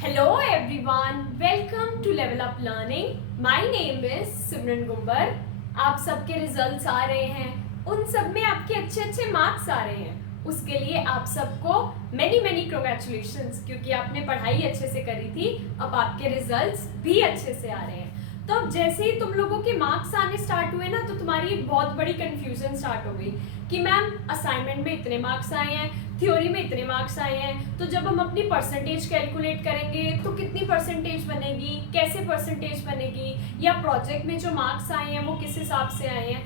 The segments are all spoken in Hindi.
Hello everyone, welcome to Level Up Learning. My name is सिमरन गुंबर. आप सबके रिजल्ट्स आ रहे हैं, उन सब में आपके अच्छे अच्छे मार्क्स आ रहे हैं. उसके लिए आप सबको मैनी कांग्रेचुलेशंस, क्योंकि आपने पढ़ाई अच्छे से करी थी. अब आपके रिजल्ट्स भी अच्छे से आ रहे हैं. तो अब जैसे ही तुम लोगों के मार्क्स आने स्टार्ट हुए ना, तो तुम्हारी एक बहुत बड़ी कंफ्यूजन स्टार्ट हो गई कि मैम असाइनमेंट में इतने मार्क्स आए हैं, थ्योरी में इतने मार्क्स आए हैं, तो जब हम अपनी परसेंटेज कैलकुलेट करेंगे तो कितनी परसेंटेज बनेगी, कैसे परसेंटेज बनेगी, या प्रोजेक्ट में जो मार्क्स आए हैं वो किस हिसाब से आए हैं.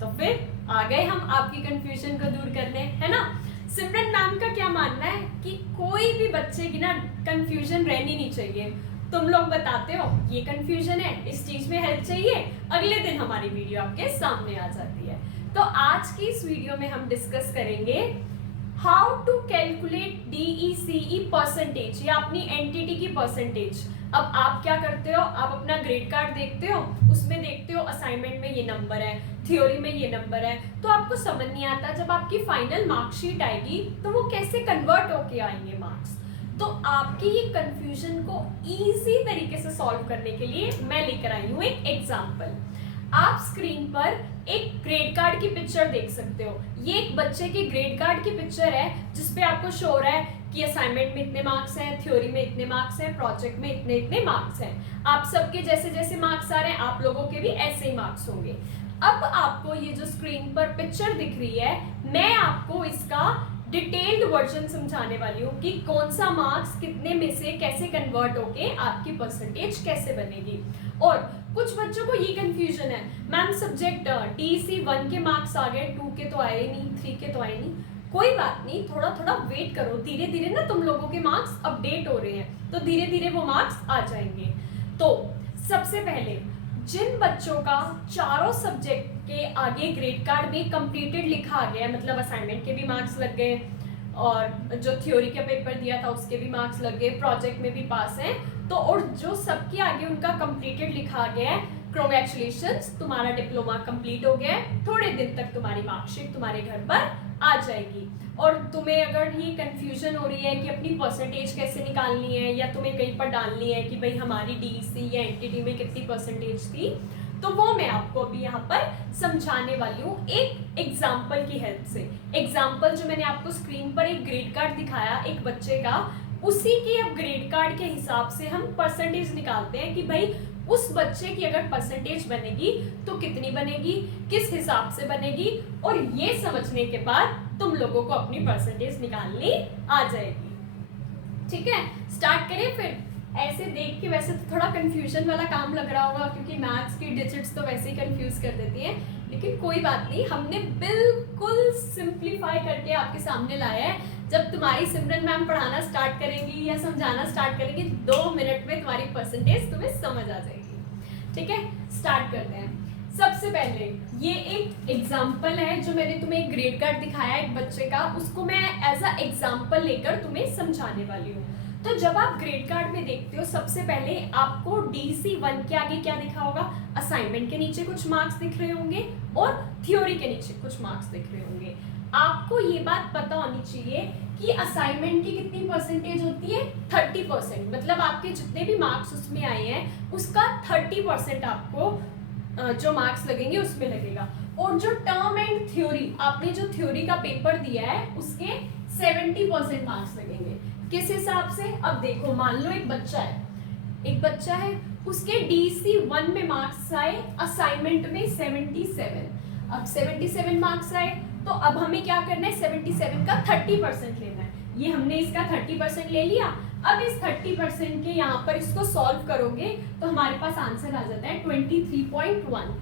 तो फिर आ गए हम आपकी कंफ्यूजन को दूर करने, है ना. सिमरन मैम का क्या मानना है कि कोई भी बच्चे की ना कंफ्यूजन रहनी नहीं चाहिए. तुम लोग बताते हो ये कंफ्यूजन है, इस चीज में हेल्प चाहिए, अगले दिन हमारी वीडियो आपके सामने आ जाती है. तो आज की इस वीडियो में हम डिस्कस करेंगे how to calculate DECE percentage, या अपनी एंटिटी की परसेंटेज. अब आप क्या करते हो, आप अपना ग्रेड कार्ड देखते हो, उसमें देखते हो असाइनमेंट में ये नंबर है, थ्योरी में ये नंबर है, तो आपको समझ नहीं आता जब आपकी फाइनल मार्कशीट आएगी तो वो कैसे कन्वर्ट होके आएंगे मार्क्स. तो आपकी ये कंफ्यूजन को इजी तरीके से सॉल्व करने के लिए मैं लेकर आई हूँ एक एग्जांपल. आप स्क्रीन पर एक ग्रेड कार्ड की पिक्चर देख सकते हो. ये एक बच्चे के ग्रेड कार्ड की पिक्चर है जिसपे आपको शो हो रहा है कि असाइनमेंट में इतने मार्क्स हैं, थ्योरी में इतने मार्क्स हैं, प्रोजेक्ट में इतने इतने मार्क्स हैं. आप सबके जैसे जैसे मार्क्स आ रहे हैं, आप लोगों के भी ऐसे ही मार्क्स होंगे. अब आपको ये जो स्क्रीन पर पिक्चर दिख रही है, मैं आपको इसका डिटेल्ड वर्जन समझाने वाली हूँ कि कौन सा मार्क्स कितने में से कैसे कन्वर्ट होके आपकी परसेंटेज कैसे बनेगी. और कुछ बच्चों को ये कंफ्यूजन है, मैम सब्जेक्ट DEC 1 के मार्क्स आ गए, 2 के तो आए नहीं, 3 के तो आए नहीं. कोई बात नहीं, थोड़ा थोड़ा वेट करो, धीरे धीरे ना तुम लोगों के मार्क्स अपडेट हो रहे हैं, तो धीरे धीरे वो मार्क्स आ जाएंगे. तो सबसे पहले जिन बच्चों का चारों सब्जेक्ट के आगे ग्रेड कार्ड में कंप्लीटेड लिखा आ गया, मतलब असाइनमेंट के भी मार्क्स लग गए और जो थ्योरी का पेपर दिया था उसके भी मार्क्स लग गए, प्रोजेक्ट में भी पास हैं, तो और जो सबके आगे उनका कंप्लीटेड लिखा आ गया है, कांग्रेचुलेशंस, तुम्हारा डिप्लोमा कंप्लीट हो गया है. थोड़े दिन तक तुम्हारी मार्कशीट तुम्हारे घर पर आ जाएगी. और तुम्हें अगर ये कंफ्यूजन हो रही है कि अपनी परसेंटेज कैसे निकालनी है, या तुम्हें कहीं पर डालनी है कि भाई हमारी DEC या एंटिटी में कितनी परसेंटेज थी, तो वो मैं आपको अभी यहाँ पर समझाने वाली हूँ एक एग्जाम्पल की हेल्प से. एग्जाम्पल जो मैंने आपको स्क्रीन पर एक ग्रेड कार्ड दिखाया एक बच्चे का, उसी के अब ग्रेड कार्ड के हिसाब से हम परसेंटेज निकालते हैं कि भाई उस बच्चे की अगर परसेंटेज बनेगी तो कितनी बनेगी, किस हिसाब से बनेगी. और ये समझने के बाद तुम लोगों को अपनी परसेंटेज निकालनी आ जाएगी. ठीक है, स्टार्ट करें फिर. ऐसे देख के वैसे तो थोड़ा कंफ्यूजन वाला काम लग रहा होगा, क्योंकि मैथ्स की डिजिट्स तो वैसे ही कंफ्यूज कर देती हैं, लेकिन कोई बात नहीं, हमने बिल्कुल सिंप्लीफाई करके आपके सामने लाया है. जब तुम्हारी सिमरन मैम पढ़ाना स्टार्ट करेंगी या समझाना स्टार्ट करेंगी, 2 मिनट में तुम्हारी परसेंटेज तुम्हें समझ आ जाएगी. ठीक है, स्टार्ट करते हैं. सबसे पहले ये एक एग्जाम्पल है जो मैंने तुम्हें एक ग्रेड कार्ड दिखाया एक बच्चे का, उसको मैं एज अ एग्जाम्पल लेकर तुम्हें समझाने वाली हूँ. तो जब आप ग्रेड कार्ड में देखते हो, सबसे पहले आपको DEC 1 के आगे क्या दिखा होगा, असाइनमेंट के नीचे कुछ मार्क्स दिख रहे होंगे और थ्योरी के नीचे कुछ मार्क्स दिख रहे होंगे. आपको ये बात पता होनी चाहिए कि असाइनमेंट की कितनी परसेंटेज होती है, 30%. मतलब आपके जितने भी मार्क्स उसमें आए हैं उसका 30% आपको जो मार्क्स लगेंगे उसमें लगेगा. और जो टर्म एंड थ्योरी, आपने जो थ्योरी का पेपर दिया है उसके 70% मार्क्स लगेंगे. किस हिसाब से, अब देखो, मान लो एक बच्चा है, उसके DEC 1 में मार्क्स आए, असाइनमेंट में 77. अब 77 मार्क्स आए, तो अब हमें क्या करना है, 77 का 30% लेना है. ये हमने इसका 30% ले लिया. अब इस 30% के यहाँ पर इसको सॉल्व करोगे तो हमारे पास आंसर आ जाता है 23.1.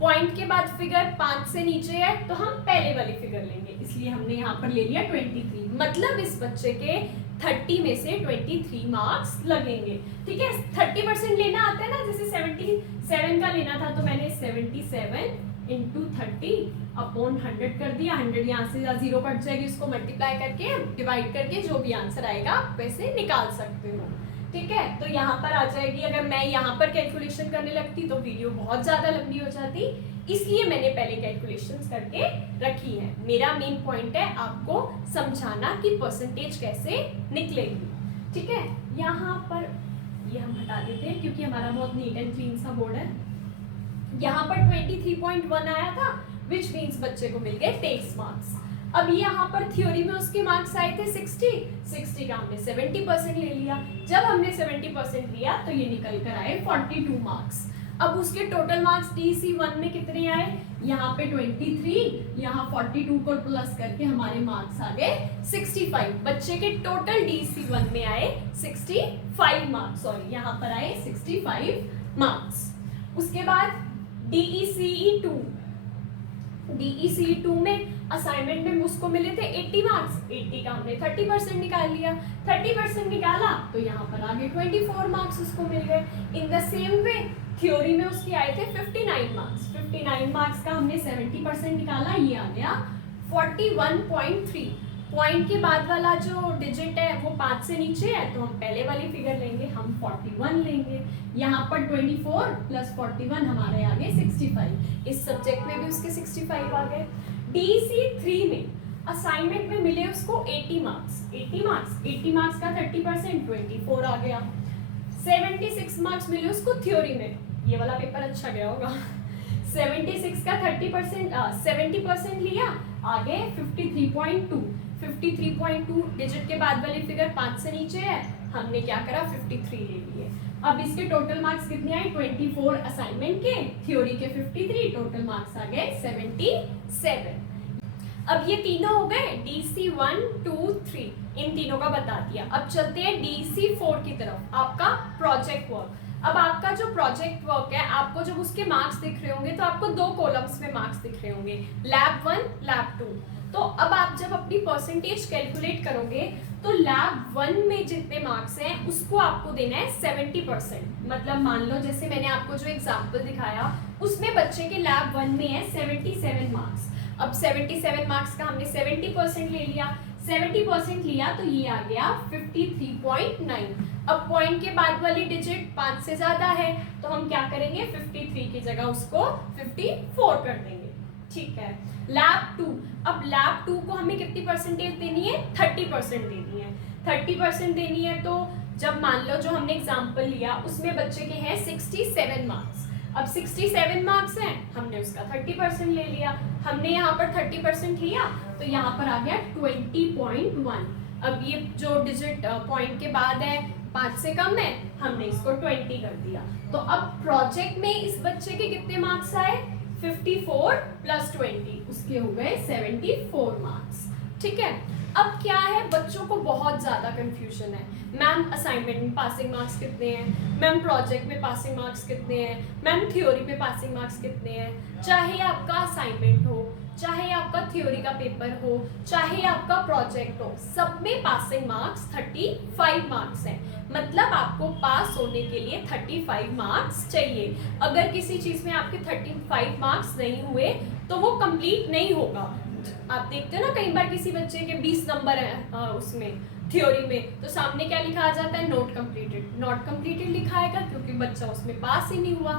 पॉइंट के बाद फिगर 5 से नीचे है तो हम पहले वाली फिगर लेंगे, इसलिए हमने यहाँ पर ले लिया 23. मतलब इस बच्चे के 30 में से 23 मार्क्स लगेंगे. ठीक है, 30% लेना आता है ना, जैसे 77 का लेना था तो मैंने 77 इंटू 30 अपॉन 100 कर दिया. 100 यहाँ से 0 कट जाएगी, उसको मल्टीप्लाई करके डिवाइड करके जो भी आंसर आएगा आप वैसे निकाल सकते हो. ठीक है, तो यहाँ पर आ जाएगी. अगर मैं यहाँ पर कैलकुलेशन करने लगती तो वीडियो बहुत ज़्यादा लंबी हो जाती, इसलिए मैंने पहले कैलकुलेशंस करके रखी है. मेरा मेन पॉइंट है आपको समझाना कि परसेंटेज कैसे निकलेगी. ठीक है, यहाँ पर ये हम हटा देते हैं क्योंकि हमारा बहुत नीट एंड क्लीन सा बोर्ड है। यहाँ पर 23.1 आया था, विच मीन्स बच्चे को मिल गए 23 मार्क्स। अब यहाँ पर थ्योरी में उसके मार्क्स आए थे 60 का हमने 70% ले लिया। जब हमने 70% लिया तो ये निकल कर आए 42 मार्क्स। अब उसके टोटल मार्क्स DC1 में कितने आए, यहाँ पे 23, यहाँ 42 को प्लस करके हमारे मार्क्स आ गए 65। बच्चे के टोटल DC1 में आए 65 मार्क्स, सॉरी यहाँ पर आए 65 मार्क्स। उसके बाद DECE2 में असाइनमेंट में उसको मिले थे 80 मार्क्स, 80 का हमने 30% निकाल लिया। 30% निकाला तो यहाँ पर आगे 24 मार्क्स उसको मिल गए। In the same way theory में उसके आए थे 59 मार्क्स, 59 मार्क्स का हमने 70% निकाला, ये आ गया 41.3। पॉइंट के बाद वाला जो डिजिट है वो 5 से नीचे है तो हम पहले वाली फिगर लेंगे, हम 41 लेंगे। यहाँ पर 24 प्लस 41 हमारे आ गए 65। इस सब्जेक्ट में भी उसके 65 आ गए। DC3 में असाइनमेंट में मिले उसको 80 मार्क्स का 30% 24 आ गया। 76 मार्क्स मिले उसको थ्योरी में, ये वाला पेपर अच्छा गया होगा। 76 का 70% लिया, आगे 53.2 डिजिट के बाद वाली फिगर 5 से नीचे है, हमने क्या करा 53 ले लिए। अब इसके टोटल मार्क्स कितने आए 24 असाइनमेंट के, थ्योरी के 53, टोटल मार्क्स आ गए 77। अब ये तीनों हो गए DC1, 2, 3, इन तीनों का बता दिया। अब चलते हैं DC4 की तरफ, आपका प्रोजेक्ट वर्क। अब आपका जो प्रोजेक्ट वर्क है, आपको जब उसके मार्क्स दिख रहे होंगे तो आपको 2 कॉलम्स में मार्क्स दिख रहे होंगे, लैब 1, लैब 2। तो अब आप जब अपनी परसेंटेज कैलकुलेट करोगे तो लैब 1 में जितने मार्क्स हैं उसको आपको देना है 70%। मतलब मान लो जैसे मैंने आपको जो एग्जांपल दिखाया उसमें बच्चे के लैब 1 में है 77 मार्क्स। अब 77 मार्क्स का हमने 70% ले लिया, 70% लिया तो ये आ गया 53.9। अब पॉइंट के बाद वाली डिजिट 5 से ज्यादा है तो हम क्या करेंगे 53 की जगह उसको 54 कर देंगे, ठीक है। लैब 2, अब लैब 2 को हमें कितनी परसेंटेज देनी है 30% देनी है। 30% देनी है तो जब मान लो जो हमने एग्जांपल लिया उसमें बच्चे के हैं 67 मार्क्स। अब 67 मार्क्स हैं, हमने उसका 30% ले लिया। हमने यहाँ पर 30% लिया तो यहाँ पर आ गया 20.1। अब ये जो डिजिट पॉइंट के बाद है 5 से कम है, हमने इसको 20 कर दिया। तो अब प्रोजेक्ट में इस बच्चे के कितने मार्क्स आए 54 प्लस 20, उसके हो गए 74 मार्क्स, ठीक है। अब क्या है, बच्चों को बहुत ज़्यादा कंफ्यूजन है, मैम असाइनमेंट में पासिंग मार्क्स कितने हैं, मैम प्रोजेक्ट में पासिंग मार्क्स कितने हैं, मैम थ्योरी में पासिंग मार्क्स कितने हैं। चाहे आपका असाइनमेंट हो, चाहे आपका थ्योरी का पेपर हो, चाहे आपका प्रोजेक्ट हो, सब में पासिंग मार्क्स 35 मार्क्स हैं। मतलब आपको पास होने के लिए 35 मार्क्स चाहिए। अगर किसी चीज़ में आपके 35 मार्क्स नहीं हुए तो वो कंप्लीट नहीं होगा। आप देखते हो ना कई बार किसी बच्चे के 20 नंबर है उसमें थ्योरी में, तो सामने क्या लिखा आ जाता है नॉट कंप्लीटेड लिखा आएगा क्योंकि बच्चा उसमें पास ही नहीं हुआ।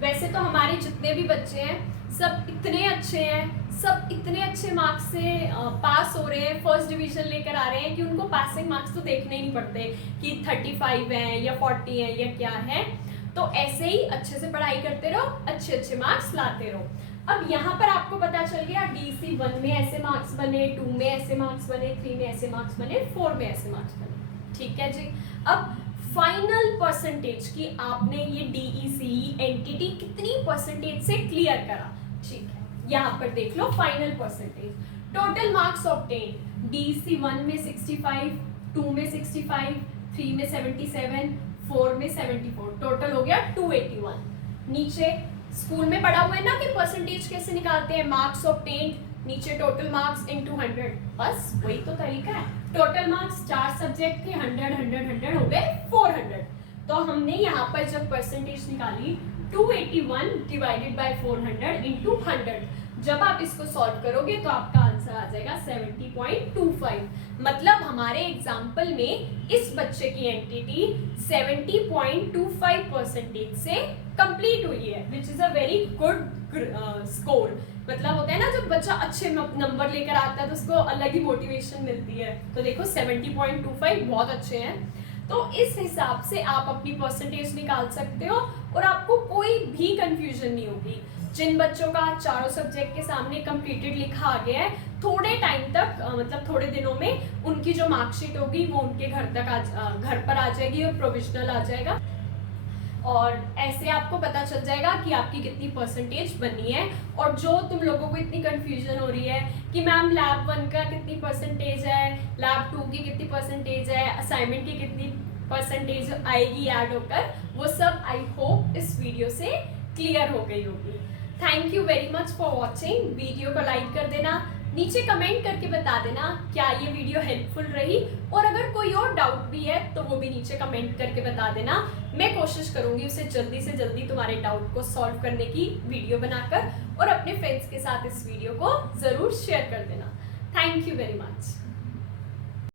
वैसे तो हमारे जितने भी बच्चे हैं सब इतने अच्छे हैं, सब इतने अच्छे मार्क्स से पास हो रहे हैं, फर्स्ट डिवीजन लेकर आ रहे हैं कि उनको पासिंग मार्क्स तो देखने ही नहीं पड़ते कि 35 हैं या 40 हैं या क्या है। तो ऐसे ही अच्छे से पढ़ाई करते रहो, अच्छे मार्क्स लाते रहो। अब यहाँ पर आपको पता चल गया DC1 में ऐसे मार्क्स बने, 2 में ऐसे मार्क्स बने, 3 में ऐसे मार्क्स बने, 4 में ऐसे मार्क्स बने, ठीक है जी। अब फाइनल परसेंटेज की आपने ये DECE एंटिटी कितनी परसेंटेज से क्लियर करा, ठीक है। यहाँ पर देख लो final percentage, total marks obtain DC1 में 65, 2 में 65, 3 में 77, 4 में 74, टोटल हो गया 281। नीचे स्कूल में पढ़ा हुआ है ना कि परसेंटेज कैसे निकालते हैं, मार्क्स ऑब्टेन्ड, नीचे टोटल मार्क्स इनटू 100, बस वही तो तरीका है। टोटल मार्क्स 4 सब्जेक्ट के 100 हो गए 400। तो हमने यहाँ पर जब परसेंटेज निकाली 281 डिवाइडेड बाय 400 इनटू 100, जब आप इसको सॉल्व करोगे तो आपका आंसर आ जाएगा 70.25। मतलब हमारे एग्जाम्पल में इस बच्चे की एंटिटी 70.25 परसेंटेज से कंप्लीट हुई है, which is a very good score. मतलब होता है ना जब बच्चा अच्छे नंबर लेकर आता है तो उसको अलग ही मोटिवेशन मिलती है। तो देखो 70.25 बहुत अच्छे हैं। तो इस हिसाब से आप अपनी परसेंटेज निकाल सकते हो और आपको कोई भी कंफ्यूजन नहीं होगी। जिन बच्चों का चारों सब्जेक्ट के सामने कंप्लीटेड लिखा आ गया है, थोड़े टाइम तक मतलब थोड़े दिनों में उनकी जो मार्कशीट होगी वो उनके घर पर आ जाएगी और प्रोविजनल आ जाएगा, और ऐसे आपको पता चल जाएगा कि आपकी कितनी परसेंटेज बनी है। और जो तुम लोगों को इतनी कंफ्यूजन हो रही है कि मैम लैब 1 का कितनी परसेंटेज है, लैब 2 की कितनी परसेंटेज है, असाइनमेंट की कितनी परसेंटेज आएगी ऐड होकर, वो सब आई होप इस वीडियो से क्लियर हो गई होगी। Thank you very much for watching. Video को लाइक कर देना, नीचे कमेंट करके बता देना क्या ये वीडियो हेल्पफुल रही, और अगर कोई और डाउट भी है तो वो भी नीचे कमेंट करके बता देना। मैं कोशिश करूंगी उसे जल्दी से जल्दी तुम्हारे डाउट को सॉल्व करने की वीडियो बनाकर, और अपने फ्रेंड्स के साथ इस वीडियो को जरूर शेयर कर देना। Thank you very much.